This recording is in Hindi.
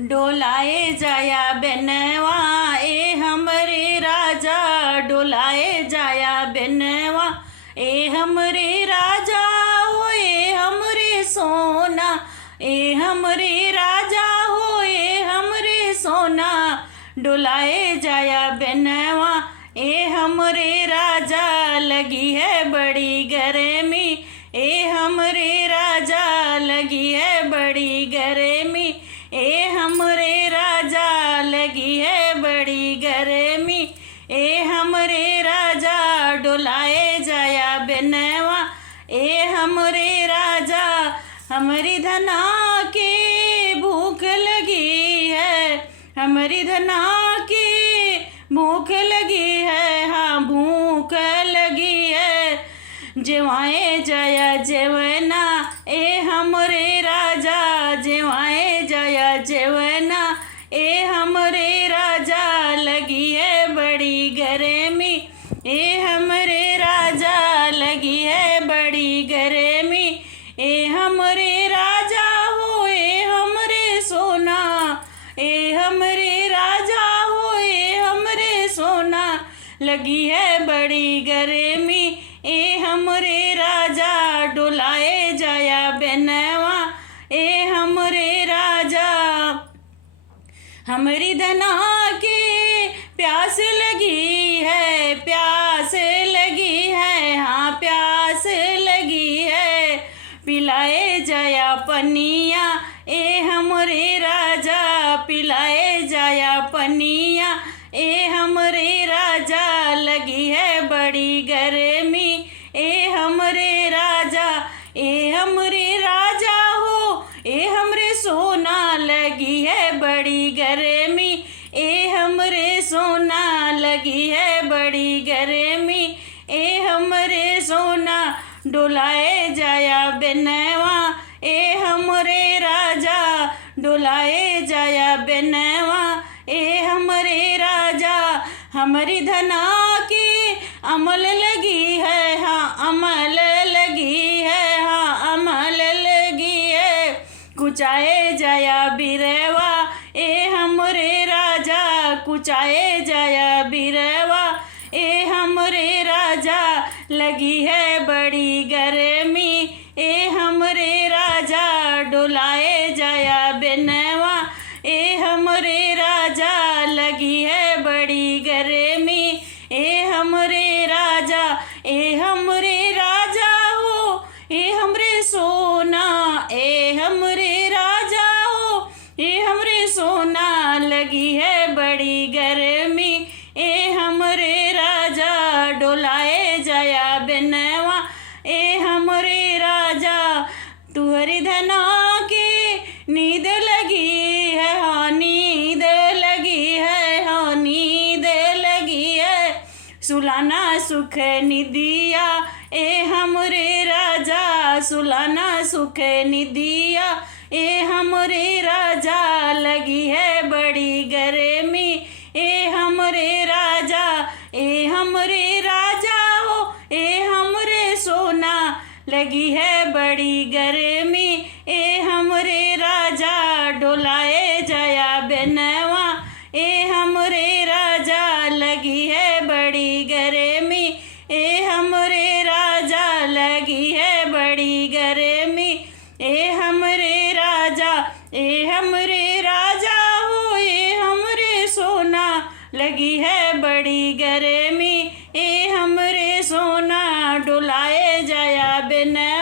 डोलाए जाया बेनवा ए हमरे राजा, डोलाए जाया बेनवा ए हमरे राजा हो, ए हमरे सोना, ए हमरे राजा हो, ए हमरे सोना। डोलाए जाया बेनवा ए हमरे राजा, लगी है बड़ी गर्मी ए हमरे राजा, लगी है बड़ी गर्मी ए हमरे राजा, लगी है बड़ी गर्मी ए हमरे राजा। डोलाए जाया बेनवा ए हमरे राजा, हमरी धना के भूख लगी है, हमरी धना के भूख लगी है, हाँ भूख लगी है। जेवाए जया जेवना ए हमरे राजा, जेवाए जया जेवना ए हमरे राजा, लगी है बड़ी गर्मी ए हमरे राजा, लगी है बड़ी गर्मी ए हमरे राजा हो, ए हमरे सोना, ए हमरे राजा हो, ए हमरे सोना। लगी है बड़ी गर्मी ए हमरे राजा, डोलाए जाया बेनवा ए हमरे राजा। हमरी धना के प्यास लगी है, प्यास लगी है, हाँ प्यास लगी है। पिलाए जाया पनिया ए हमरे राजा, पिलाए जाया पनिया ए हमरे राजा, लगी है बड़ी गर्मी ए हमरे राजा, ए हमरे राजा हो, ए हमरे सोना। लगी है बड़ी गर्मी ए हमरे सोना, लगी है बड़ी गर्मी ए हमरे सोना। डोलाए जाया बेनवा ए हमरे राजा, डोलाए जाया बेनवा ए हमरे राजा। हमारी धना की अमल लगी है, हाँ अमल लगी है, हाँ अमल लगी है। कुचाए जाया बिरवा ए हमरे राजा, कुचाए जाया बिरवा ए हमरे राजा, लगी है बड़ी गर्मी ए हमरे राजा। डोलाए जाया बेनवा ए हमरे राजा, लगी है बड़ी गर्मी ए हमरे राजा, ए हमरे राजा हो, ए हमरे सोना, ए हमरे राजा हो, ए हमरे सोना। लगी है बड़ी गर्मी ए हमरे राजा, डोलाए जाया बेनवा ए हमरे राजा। तुहरी धना के नींद लगी है, हाँ नींद लगी है, हाँ नींद लगी है। सुलाना सुख निदिया ए हमरे राजा, सुलाना सुख निदिया ए हमरे राजा, लगी है बड़ी गर्मी ए हमरे राजा, ए हमरे राजा हो, ए हमरे सोना। लगी है बड़ी गर्मी ए हमरे राजा, डोलाए जाया बेनवा ए हमरे राजा, लगी है बड़ी गर्मी ए हमरे राजा, लगी है बड़ी गर्मी ए हमरे राजा, ए हमरे राजा हो, ए हमरे सोना। लगी है बड़ी गर्मी ए हमरे सोना, डोलाए जाया बेनवा